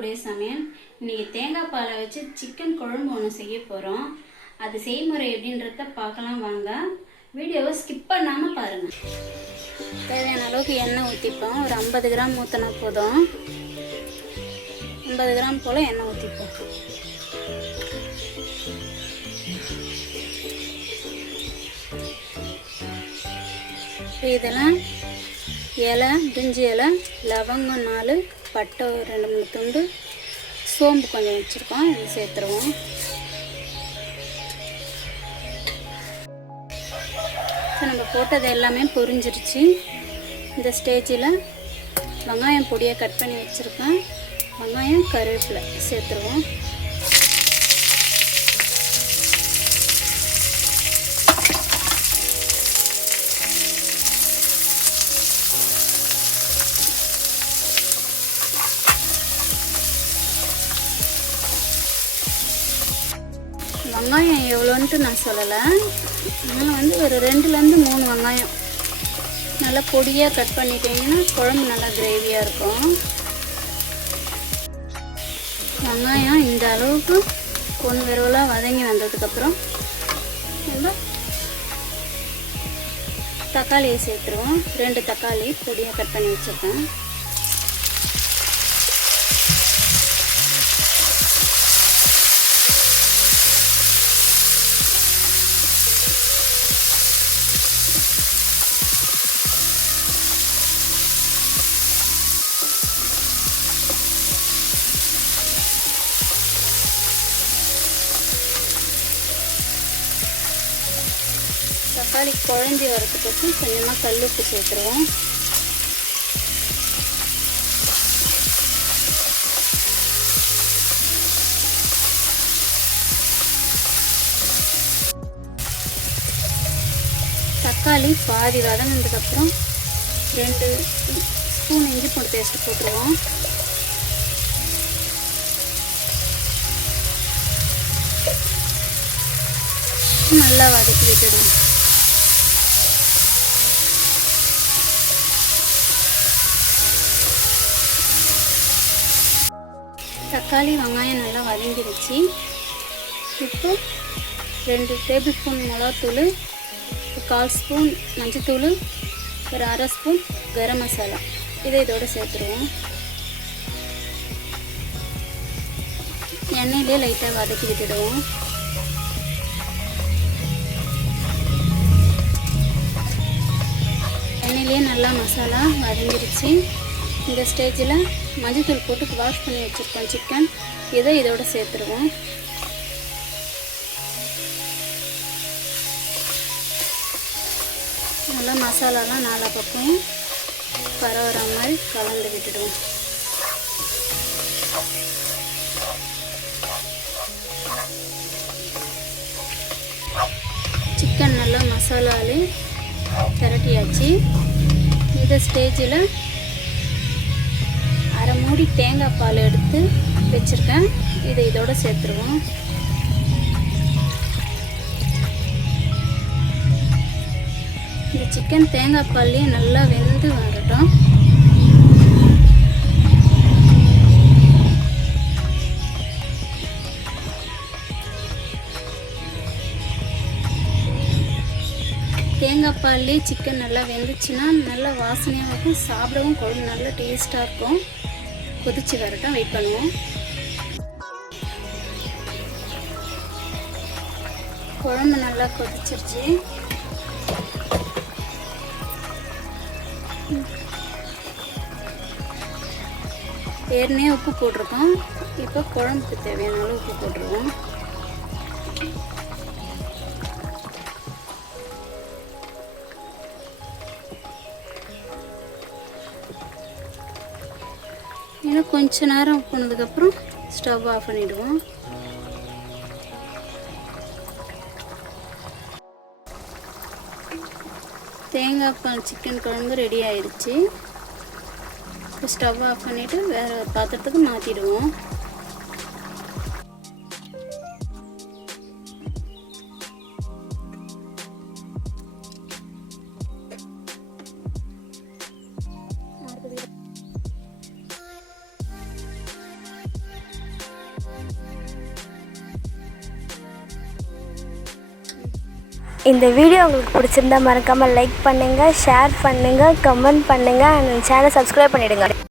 Today சமையல். இன்றைக்கி தேங்காய் பாலை வச்சு சிக்கன் குழம்பு ஒன்று செய்ய போகிறோம். அது செய்முறை எப்படின்றத பார்க்கலாம் வாங்க. வீடியோவை ஸ்கிப் பண்ணாமல் பாருங்கள். தேவையான அளவுக்கு எண்ணெய் ஊற்றிப்போம். ஒரு 50 கிராம் ஊற்றினா போதும். 50 கிராம் போல் எண்ணெய் ஊற்றிப்போம். இதெல்லாம் இலை, பிரிஞ்சி இலை, லவங்கம் 4, பட்டை 2-3 துண்டு, சோம்பு கொஞ்சம் வச்சுருக்கோம். இது சேர்த்துருவோம். நம்ம போட்டது எல்லாமே பொரிஞ்சிருச்சு. இந்த ஸ்டேஜில் வெங்காயம் பொடியை கட் பண்ணி வச்சுருக்கேன். வெங்காயம், கருவேப்பிலை சேர்த்துருவோம். வெங்காயம் எவ்வளோன்ட்டு நான் சொல்லலை. அதனால் ஒரு 2லேருந்து 3 வெங்காயம் நல்லா பொடியாக கட் பண்ணிட்டீங்கன்னா குழம்பு நல்லா கிரேவியாக இருக்கும். வெங்காயம் இந்த அளவுக்கு பொன் விரவலாக வதங்கி வந்ததுக்கப்புறம் நம்ம தக்காளியை சேர்த்துருவோம். 2 தக்காளி பொடியாக கட் பண்ணி வச்சுருக்கேன். தக்காளி குழஞ்சி வரதுக்கு கொஞ்சமாக கல்லுப்பு சேர்த்துருவோம். தக்காளி பாதி வதங்கினதுக்கப்புறம் 2 ஸ்பூன் இஞ்சி பூண்டு பேஸ்ட் போட்டுருவோம். நல்லா வதக்கி விட்டுடுவோம். தக்காளி வெங்காயம் நல்லா வதங்கிடுச்சு. இப்போ 2 டேபிள் ஸ்பூன் மிளகாத்தூள், 1/4 ஸ்பூன் மஞ்சத்தூள், ஒரு 1/2 ஸ்பூன் கரம் மசாலா இதை இதோடு சேர்த்துருவோம். எண்ணெயிலே லைட்டாக வதக்கி விட்டுடுவோம். எண்ணெயிலே நல்லா மசாலா வதங்கிடுச்சு. இந்த ஸ்டேஜில் மஞ்சத்தூள் போட்டு வாஷ் பண்ணி வச்சுருக்கோம் சிக்கன், இதை இதோட சேர்த்துருவோம். நல்லா மசாலாலாம் 4 பக்கம் பரவுற மாதிரி கலந்து விட்டுடுவோம். சிக்கன் நல்லா மசாலாலே திரட்டியாச்சு. இந்த ஸ்டேஜில் 1/2 மூடி தேங்காய் பால் எடுத்து வச்சுருக்கேன். இதை இதோட சேர்த்துருவோம். இந்த சிக்கன் தேங்காய் பால்லையே நல்லா வெந்து வரட்டும். தேங்காய் பால்லே சிக்கன் நல்லா வெந்துச்சுன்னா நல்லா வாசனையாக இருக்கும். சாப்பிடவும் குழம்பு நல்லா டேஸ்ட்டாக இருக்கும். கொதிச்சு வரட்டும், வெயிட் பண்ணுவோம். குழம்பு நல்லா கொதிச்சிருச்சு. ஏற்கனவே உப்பு போட்டிருக்கோம். இப்போ குழம்புக்கு தேவையான அளவு உப்பு போட்டுருவோம். இன்னும் கொஞ்ச நேரம் போனதுக்கப்புறம் ஸ்டவ் ஆஃப் பண்ணிவிடுவோம். தேங்காய் பால் சிக்கன் குழம்பு ரெடி ஆயிடுச்சு. இப்போ ஸ்டவ் ஆஃப் பண்ணிவிட்டு வேறு ஒரு பாத்திரத்துக்கு மாற்றிடுவோம். இந்த வீடியோ உங்களுக்கு பிடிச்சிருந்தா மறக்காமல் லைக் பண்ணுங்கள், ஷேர் பண்ணுங்கள், கமெண்ட் பண்ணுங்கள், அண்ட் சேனலை சப்ஸ்கிரைப் பண்ணிவிடுங்க.